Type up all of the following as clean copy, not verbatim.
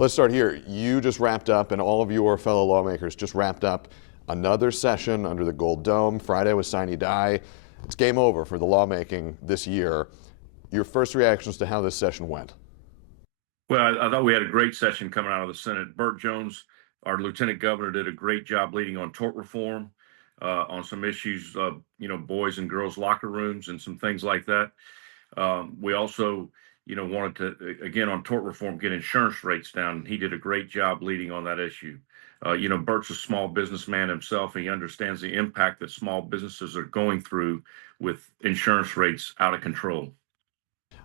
Let's start here. You just wrapped up, and all of your fellow lawmakers just wrapped up another session under the Gold Dome. Friday was sine die. It's game over for the lawmaking this year. Your first reactions to how this session went? Well, I thought we had a great session coming out of the Senate. Burt Jones, our lieutenant governor, did a great job leading on tort reform, on some issues, boys and girls locker rooms and some things like that. We also, wanted to, again, on tort reform, get insurance rates down. He did a great job leading on that issue. Burt's a small businessman himself, and he understands the impact that small businesses are going through with insurance rates out of control.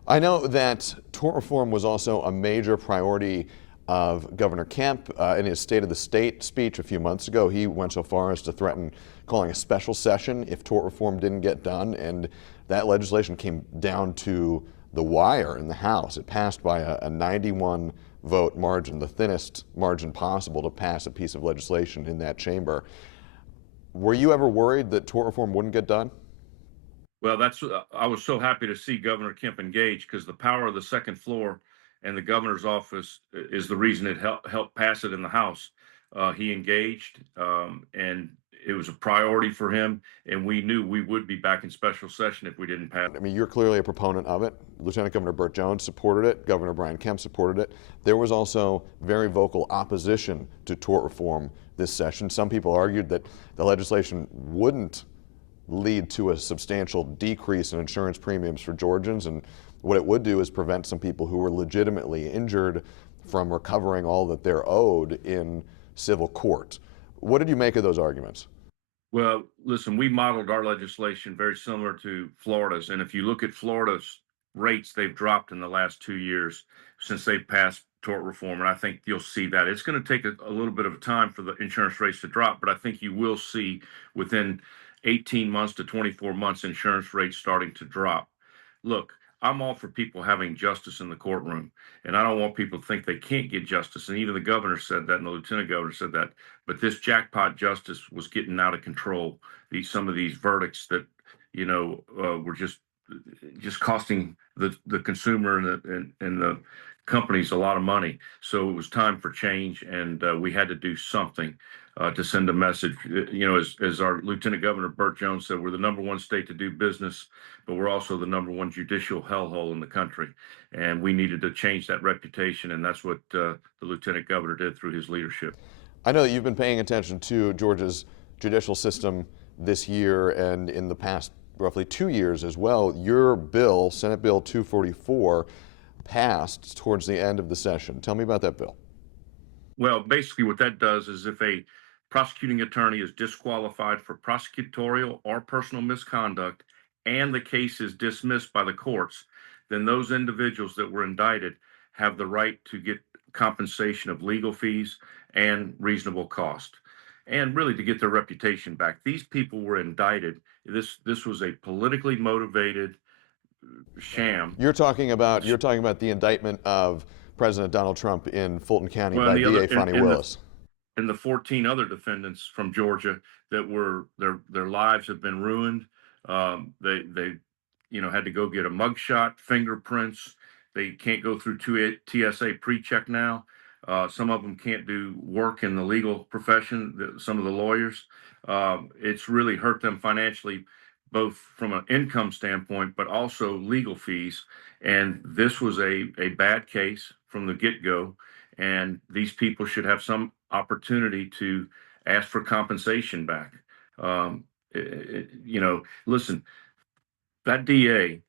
I know that tort reform was also a major priority of Governor Kemp. In his State of the State speech a few months ago, he went so far as to threaten calling a special session if tort reform didn't get done, and that legislation came down to the wire in the House. It passed by a 91 vote margin, the thinnest margin possible to pass a piece of legislation in that chamber. Were you ever worried that tort reform wouldn't get done? Well, I was so happy to see Governor Kemp engage, because the power of the second floor and the governor's office is the reason it helped pass it in the House. He engaged, and it was a priority for him, and we knew we would be back in special session if we didn't pass it. I mean, you're clearly a proponent of it. Lieutenant Governor Burt Jones supported it. Governor Brian Kemp supported it. There was also very vocal opposition to tort reform this session. Some people argued that the legislation wouldn't lead to a substantial decrease in insurance premiums for Georgians, and what it would do is prevent some people who were legitimately injured from recovering all that they're owed in civil court. What did you make of those arguments? Well, listen, we modeled our legislation very similar to Florida's, and if you look at Florida's rates, they've dropped in the last 2 years since they've passed tort reform, and I think you'll see that. It's going to take a little bit of time for the insurance rates to drop, but I think you will see within 18 months to 24 months insurance rates starting to drop. Look, I'm all for people having justice in the courtroom, and I don't want people to think they can't get justice. And even the governor said that, and the lieutenant governor said that. But this jackpot justice was getting out of control. Some of these verdicts that were just costing the consumer and the companies a lot of money. So it was time for change, and we had to do something to send a message. As our Lieutenant Governor Burt Jones said, we're the #1 state to do business, but we're also the #1 judicial hellhole in the country. And we needed to change that reputation, and that's what the Lieutenant Governor did through his leadership. I know that you've been paying attention to Georgia's judicial system this year and in the past roughly 2 years as well. Your bill, Senate Bill 244, passed towards the end of the session. Tell me about that bill. Well, basically what that does is if a prosecuting attorney is disqualified for prosecutorial or personal misconduct and the case is dismissed by the courts, then those individuals that were indicted have the right to get compensation of legal fees and reasonable cost, and really to get their reputation back. These people were indicted. This was a politically motivated sham. You're talking about the indictment of President Donald Trump in Fulton County by DA Fani Willis. And the 14 other defendants from Georgia that were their lives have been ruined. They had to go get a mugshot, fingerprints. They can't go through TSA pre-check now. Some of them can't do work in the legal profession. Some of the lawyers, it's really hurt them financially, both from an income standpoint, but also legal fees. And this was a bad case from the get-go. And these people should have some opportunity to ask for compensation back. Listen, that DA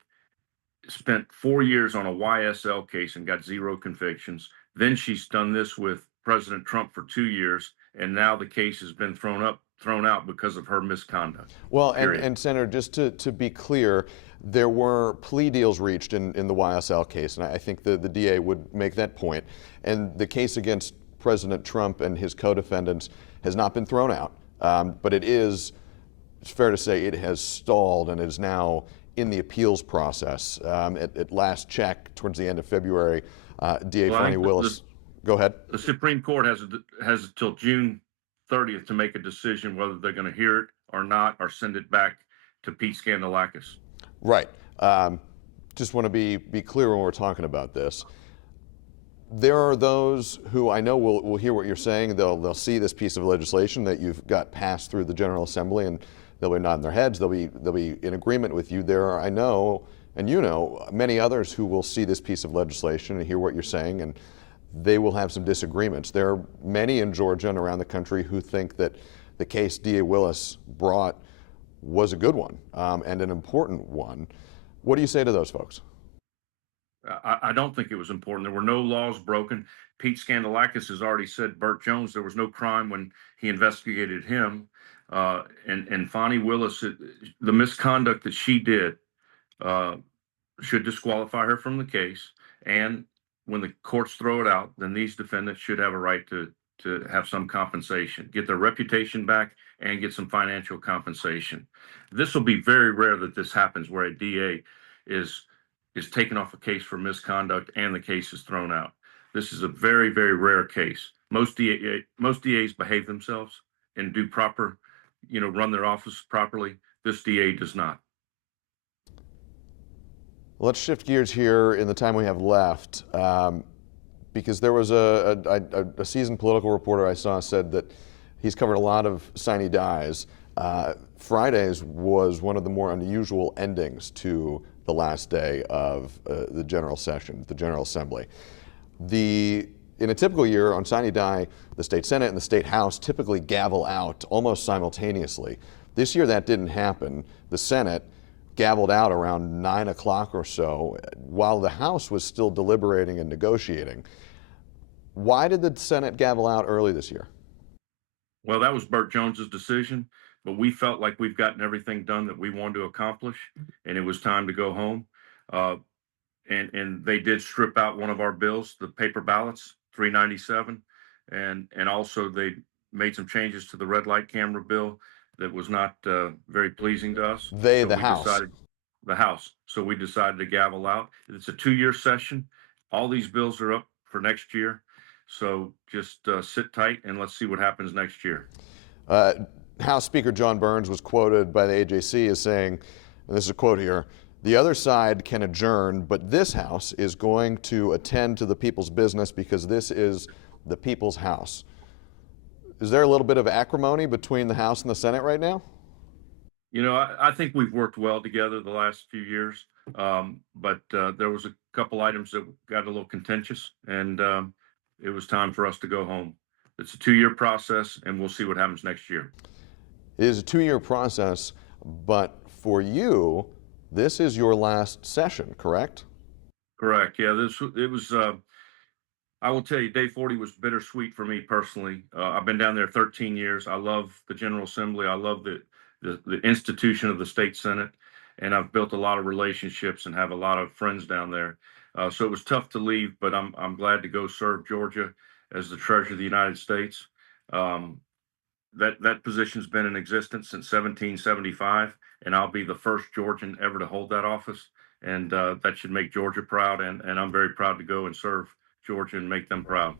spent 4 years on a YSL case and got 0 convictions. Then she's done this with President Trump for 2 years, and now the case has been thrown out because of her misconduct. Well, and Senator, just to be clear, there were plea deals reached in the YSL case, and I think the DA would make that point. And the case against President Trump and his co-defendants has not been thrown out, but it's fair to say it has stalled and is now in the appeals process. At last check, towards the end of February, DA Fani Willis. Go ahead. The Supreme Court has until June 30th to make a decision whether they're going to hear it or not, or send it back to Pete Scandalakis. Right. Just want to be clear when we're talking about this. There are those who I know will hear what you're saying. They'll see this piece of legislation that you've got passed through the General Assembly, and they'll be nodding their heads. They'll be in agreement with you. There are, I know, and you know, many others who will see this piece of legislation and hear what you're saying, and they will have some disagreements. There are many in Georgia and around the country who think that the case D.A. Willis brought was a good one and an important one. What do you say to those folks? I don't think it was important. There were no laws broken. Pete Scandalakis has already said Burt Jones, there was no crime when he investigated him. And Fonnie Willis, the misconduct that she did uh, should disqualify her from the case. And when the courts throw it out, then these defendants should have a right to have some compensation, get their reputation back, and get some financial compensation. This will be very rare that this happens, where a DA is taken off a case for misconduct and the case is thrown out. This is a very, very rare case. Most DAs behave themselves and do proper, run their office properly. This DA does not. Let's shift gears here in the time we have left, because there was a seasoned political reporter I saw said that he's covered a lot of sine dies. Fridays was one of the more unusual endings to the last day of the general session, the General Assembly. In a typical year on sine die, the state Senate and the state House typically gavel out almost simultaneously. This year that didn't happen. The Senate gavelled out around 9 o'clock or so, while the House was still deliberating and negotiating. Why did the Senate gavel out early this year? Well, that was Burt Jones's decision, but we felt like we've gotten everything done that we wanted to accomplish, and it was time to go home. And they did strip out one of our bills, the paper ballots, 397, and also they made some changes to the red light camera bill that was not very pleasing to us. The House. The House. So we decided to gavel out. It's a 2-year session. All these bills are up for next year. So just sit tight and let's see what happens next year. House Speaker John Burns was quoted by the AJC as saying, and this is a quote here, "The other side can adjourn, but this House is going to attend to the people's business because this is the people's House." Is there a little bit of acrimony between the House and the Senate right now? I think we've worked well together the last few years, but there was a couple items that got a little contentious, and it was time for us to go home. It's a 2-year process, and we'll see what happens next year. It is a 2-year process, but for you, this is your last session, correct? Correct. Yeah, it was. I will tell you, day 40 was bittersweet for me personally. I've been down there 13 years. I love the General Assembly. I love the institution of the State Senate, and I've built a lot of relationships and have a lot of friends down there. So it was tough to leave, but I'm glad to go serve Georgia as the Treasurer of the United States. That position's been in existence since 1775, and I'll be the first Georgian ever to hold that office, and that should make Georgia proud, and I'm very proud to go and serve Georgia and make them proud.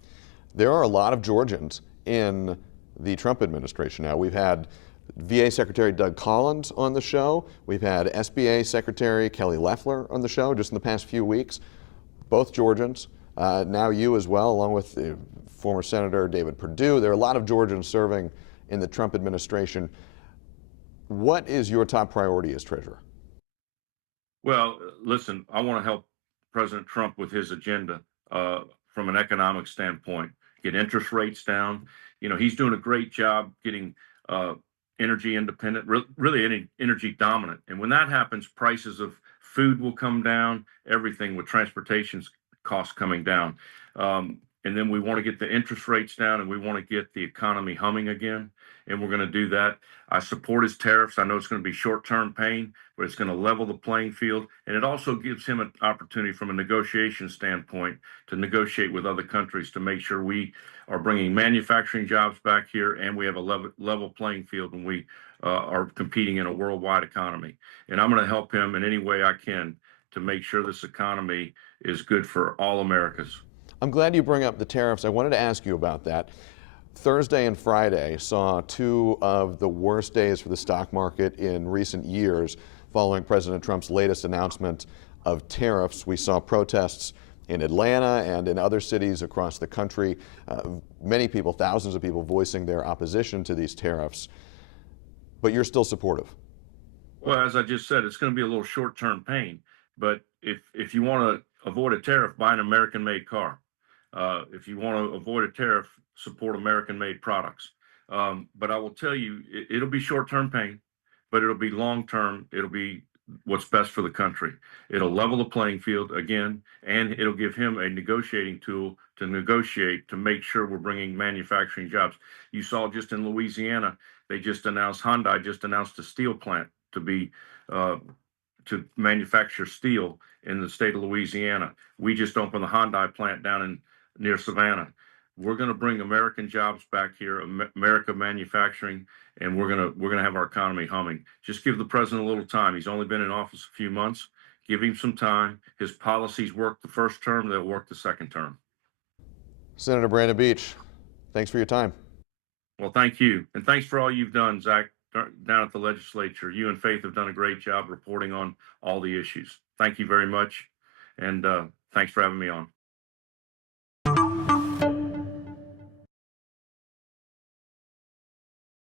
There are a lot of Georgians in the Trump administration now. We've had VA Secretary Doug Collins on the show. We've had SBA Secretary Kelly Loeffler on the show just in the past few weeks, both Georgians. Now you as well, along with former Senator David Perdue. There are a lot of Georgians serving in the Trump administration. What is your top priority as treasurer? Well, listen, I want to help President Trump with his agenda from an economic standpoint, get interest rates down. He's doing a great job getting energy independent, really energy dominant. And when that happens, prices of food will come down, everything with transportation costs coming down. And then we want to get the interest rates down, and we want to get the economy humming again. And we're going to do that. I support his tariffs. I know it's going to be short-term pain, but it's going to level the playing field. And it also gives him an opportunity from a negotiation standpoint to negotiate with other countries to make sure we are bringing manufacturing jobs back here, and we have a level playing field when we are competing in a worldwide economy. And I'm going to help him in any way I can to make sure this economy is good for all Americans. I'm glad you bring up the tariffs. I wanted to ask you about that. Thursday and Friday saw 2 of the worst days for the stock market in recent years following President Trump's latest announcement of tariffs. We saw protests in Atlanta and in other cities across the country. Many people, thousands of people, voicing their opposition to these tariffs. But you're still supportive. Well, as I just said, it's going to be a little short-term pain. But if you want to avoid a tariff, buy an American-made car. If you want to avoid a tariff, support American-made products. But I will tell you, it'll be short-term pain, but it'll be long-term. It'll be what's best for the country. It'll level the playing field again, and it'll give him a negotiating tool to negotiate to make sure we're bringing manufacturing jobs. You saw just in Louisiana, Hyundai just announced a steel plant to be uh, to manufacture steel in the state of Louisiana. We just opened the Hyundai plant down in near Savannah. We're going to bring American jobs back here, America manufacturing, and we're gonna have our economy humming. Just give the president a little time. He's only been in office a few months. Give him some time. His policies worked the first term; they'll work the second term. Senator Brandon Beach, thanks for your time. Well, thank you, and thanks for all you've done, Zach, down at the legislature. You and Faith have done a great job reporting on all the issues. Thank you very much, and thanks for having me on.